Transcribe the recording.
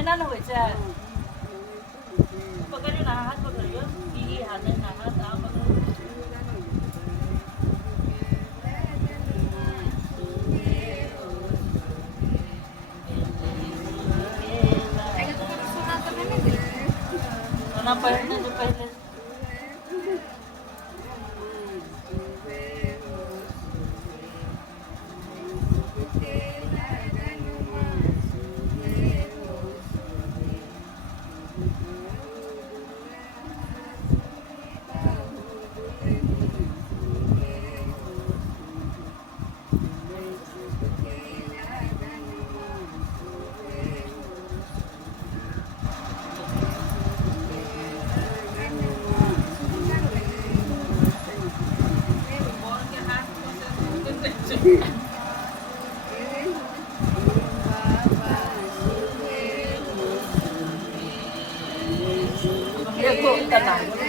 Enak loh, Cak. Pokoknya nahan, pokoknya gigi ada nahan, apa kenapa ini supaya ya kok tenang.